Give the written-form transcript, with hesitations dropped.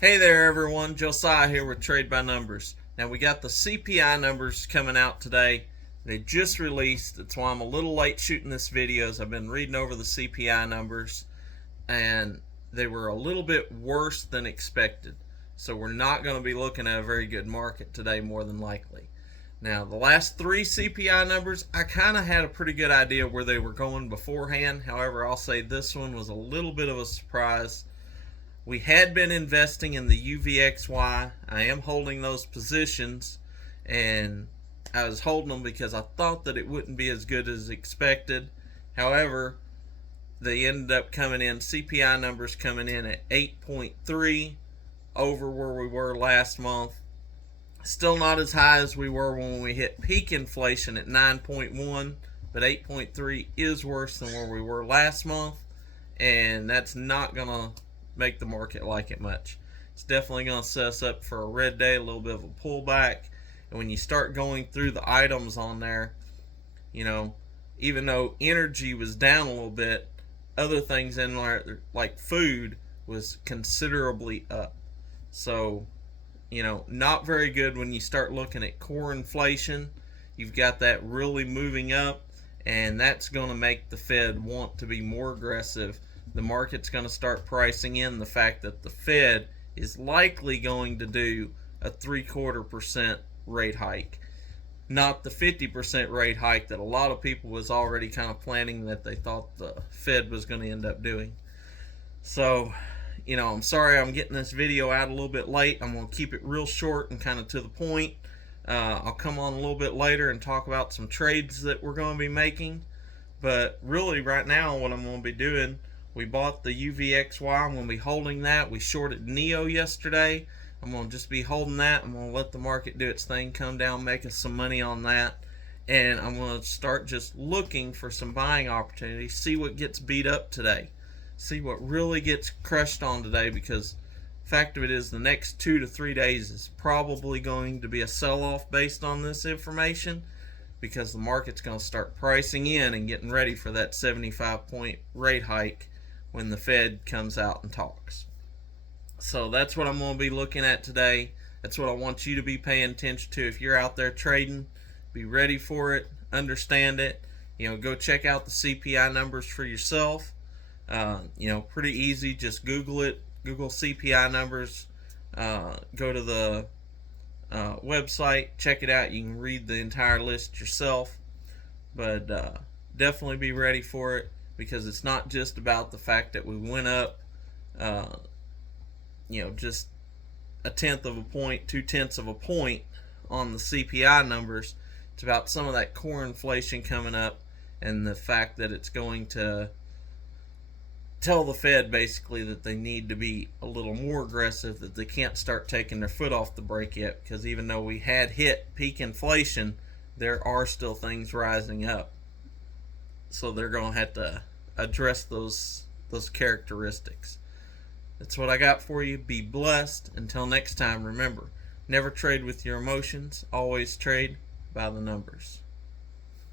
Hey there, everyone. Josiah here with Trade by Numbers. Now, we got the CPI numbers coming out today. They just released. That's why I'm a little late shooting this video. I've been reading over the CPI numbers, and they were a little bit worse than expected. So we're not going to be looking at a very good market today, more than likely. Now, the last three CPI numbers, I kind of had a pretty good idea where they were going beforehand. However, I'll say this one was a little bit of a surprise. We had been investing in the UVXY. I am holding those positions, and I was holding them because I thought that it wouldn't be as good as expected. However, they ended up coming in, CPI numbers coming in at 8.3 over where we were last month. Still not as high as we were when we hit peak inflation at 9.1, but 8.3 is worse than where we were last month, and that's not going to make the market like it much. It's definitely going to set us up for a red day, a little bit of a pullback. And when you start going through the items on there, even though energy was down a little bit, other things in there like food was considerably up. So, not very good when you start looking at core inflation. You've got that really moving up, and that's going to make the Fed want to be more aggressive. The market's going to start pricing in the fact that the Fed is likely going to do a 0.75% rate hike, not the 50% rate hike that a lot of people was already kind of planning that they thought the Fed was going to end up doing. So, I'm sorry I'm getting this video out a little bit late. I'm going to keep it real short and kind of to the point. I'll come on a little bit later and talk about some trades that we're going to be making. But really, right now, what I'm going to be doing, we bought the UVXY. I'm going to be holding that. We shorted NEO yesterday. I'm going to just be holding that. I'm going to let the market do its thing, come down, make us some money on that. And I'm going to start just looking for some buying opportunities, see what gets beat up today, see what really gets crushed on today, because the fact of it is the next 2 to 3 days is probably going to be a sell-off based on this information, because the market's going to start pricing in and getting ready for that 75-point rate hike when the Fed comes out and talks. So that's what I'm going to be looking at today. That's what I want you to be paying attention to. If you're out there trading, be ready for it, understand it. Go check out the CPI numbers for yourself. Pretty easy. Just Google it. Google CPI numbers. Go to the website, check it out. You can read the entire list yourself, but definitely be ready for it, because it's not just about the fact that we went up just 1/10 of a point, 2/10 of a point on the CPI numbers. It's about some of that core inflation coming up, and the fact that it's going to tell the Fed basically that they need to be a little more aggressive, that they can't start taking their foot off the brake yet, because even though we had hit peak inflation, there are still things rising up. So they're going to have to address those characteristics. That's what I got for you. Be blessed. Until next time, remember, never trade with your emotions. Always trade by the numbers.